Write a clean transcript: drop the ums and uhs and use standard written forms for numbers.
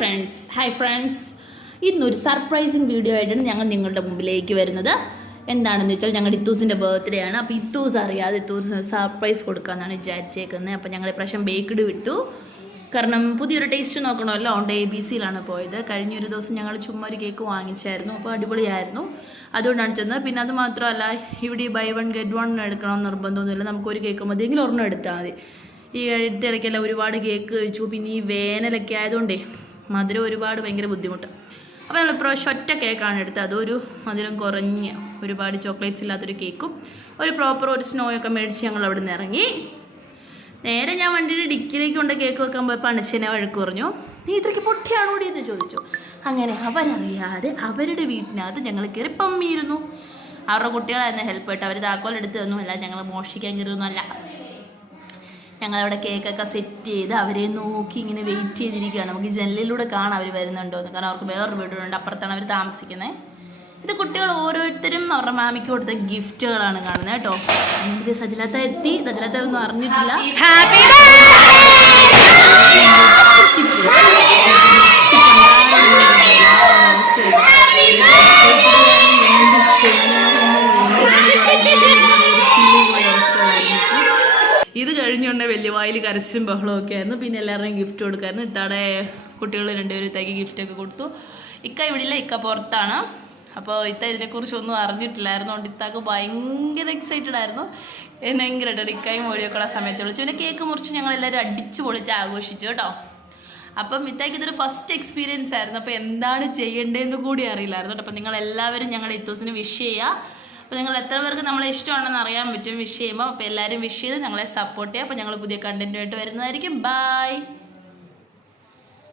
Hi friends ഇന്നൊരു surprising video ആയിട്ടാണ് ഞങ്ങൾ നിങ്ങളുടെ മുമ്പിലേക്ക് വരുന്നത്. എന്താണെന്ന് വെച്ചാൽ ഞങ്ങളുടെ ഇത്തൂസിൻ്റെ ബർത്ത്ഡേ ആണ്. അപ്പോൾ ഇത്തൂസ് അറിയാതെ ഇത്തൂസിന് സർപ്രൈസ് കൊടുക്കാമെന്നാണ് വിചാരിച്ചേക്കുന്നത്. അപ്പോൾ ഞങ്ങൾ ഇപ്രാവശ്യം ബേക്ക്ഡ് വിട്ടു. കാരണം പുതിയൊരു ടേസ്റ്റ് നോക്കണമല്ലോ. അതുകൊണ്ട് ABC-യിലാണ് പോയത്. കഴിഞ്ഞൊരു ദിവസം ഞങ്ങൾ ചുമ്മാ ഒരു കേക്ക് വാങ്ങിച്ചായിരുന്നു. അപ്പോൾ അടിപൊളിയായിരുന്നു. അതുകൊണ്ടാണ് ചെന്നത്. പിന്നെ അത് മാത്രമല്ല, ഇവിടെ ബൈ 1 get 1 എടുക്കണമെന്ന് നിർബന്ധമൊന്നുമില്ല. നമുക്കൊരു കേക്ക് മതിയെങ്കിൽ ഒരെണ്ണം എടുത്താൽ മതി. ഈ ഇടയ്ക്കെല്ലാം ഒരുപാട് കേക്ക് കഴിച്ചു. പിന്നെ ഈ വേനലൊക്കെ ആയതുകൊണ്ടേ മധുരം ഭയങ്കര ബുദ്ധിമുട്ട്. അപ്പോൾ നമ്മൾ ഇപ്രാവശ്യം ഒറ്റ കേക്കാണ് എടുത്തത്. അതൊരു മധുരം കുറഞ്ഞ ഒരുപാട് ചോക്ലേറ്റ്സ് ഇല്ലാത്തൊരു കേക്കും ഒരു ഒരു സ്നോയൊക്കെ മേടിച്ച് ഞങ്ങൾ അവിടെ നിന്ന് ഇറങ്ങി. നേരെ ഞാൻ വണ്ടിയുടെ ഡിക്കിലേക്ക് കൊണ്ട് കേക്ക് വെക്കാൻ പോയപ്പോൾ അണച്ചനെ വഴക്ക് പറഞ്ഞു, നീ ഇത്രയ്ക്ക് പൊട്ടിയാണോ കൂടി എന്ന് ചോദിച്ചു. അങ്ങനെ അവരറിയാതെ അവരുടെ വീട്ടിനകത്ത് ഞങ്ങൾ കയറി പമ്മിയിരുന്നു. അവരുടെ കുട്ടികളായിരുന്നു ഹെൽപ്പ് ആയിട്ട്. അവർ താക്കോലെടുത്ത് തന്നുമല്ല, ഞങ്ങൾ മോഷ്ടിക്കാൻ കയറുന്നല്ല. ഞങ്ങളവിടെ കേക്കൊക്കെ സെറ്റ് ചെയ്ത് അവരെ നോക്കി ഇങ്ങനെ വെയിറ്റ് ചെയ്തിരിക്കുകയാണ്. നമുക്ക് ജനലിലൂടെ കാണാം അവർ വരുന്നുണ്ടോയെന്ന്. കാരണം അവർക്ക് വേറൊരു വീടുണ്ട്, അപ്പുറത്താണ് അവർ താമസിക്കുന്നത്. ഇത് കുട്ടികൾ ഓരോരുത്തരും അവരുടെ മാമിക്ക് കൊടുത്ത ഗിഫ്റ്റുകളാണ് കാണുന്നത് കേട്ടോ. എന്നിട്ട് സജിലത്ത എത്തി. സജിലത്ത ഒന്നും അറിഞ്ഞിട്ടില്ല. ഇത് കഴിഞ്ഞുകൊണ്ട് വലിയ വായിൽ കരച്ചിലും ബഹളവും ഒക്കെ ആയിരുന്നു. പിന്നെ എല്ലാവരുടെയും ഗിഫ്റ്റ് കൊടുക്കായിരുന്നു. ഇത്താടെ കുട്ടികൾ രണ്ടുപേരത്തേക്ക് ഗിഫ്റ്റൊക്കെ കൊടുത്തു. ഇക്ക ഇവിടെ ഇല്ല, ഇക്ക പുറത്താണ്. അപ്പോൾ ഇത്ത ഇതിനെക്കുറിച്ചൊന്നും അറിഞ്ഞിട്ടില്ലായിരുന്നു. അതുകൊണ്ട് ഇത്താക്ക് ഭയങ്കര എക്സൈറ്റഡ് ആയിരുന്നു. ഭയങ്കരമായിട്ട് ഇക്കായും മോടിയൊക്കെ ഉള്ള സമയത്ത് വിളിച്ചു. പിന്നെ കേക്ക് മുറിച്ച് ഞങ്ങളെല്ലാവരും അടിച്ച് പൊളിച്ച് ആഘോഷിച്ചു കേട്ടോ. അപ്പം ഇത്താക്ക് ഇതൊരു ഫസ്റ്റ് എക്സ്പീരിയൻസ് ആയിരുന്നു. അപ്പോൾ എന്താണ് ചെയ്യേണ്ടതെന്ന് കൂടി അറിയില്ലായിരുന്നു കേട്ടോ. അപ്പോൾ നിങ്ങളെല്ലാവരും ഞങ്ങളുടെ ഇത്തൂസിന് വിഷ് ചെയ്യുക. അപ്പോൾ നിങ്ങൾ എത്ര പേർക്ക് നമ്മളെ ഇഷ്ടമാണെന്ന് അറിയാൻ പറ്റും വിഷ് ചെയ്യുമ്പോൾ. അപ്പോൾ എല്ലാവരും വിഷ് ചെയ്ത് ഞങ്ങളെ സപ്പോർട്ട് ചെയ്യുക. അപ്പോൾ ഞങ്ങൾ പുതിയ കണ്ടൻറ്റുമായിട്ട് വരുന്നതായിരിക്കും. ബൈ.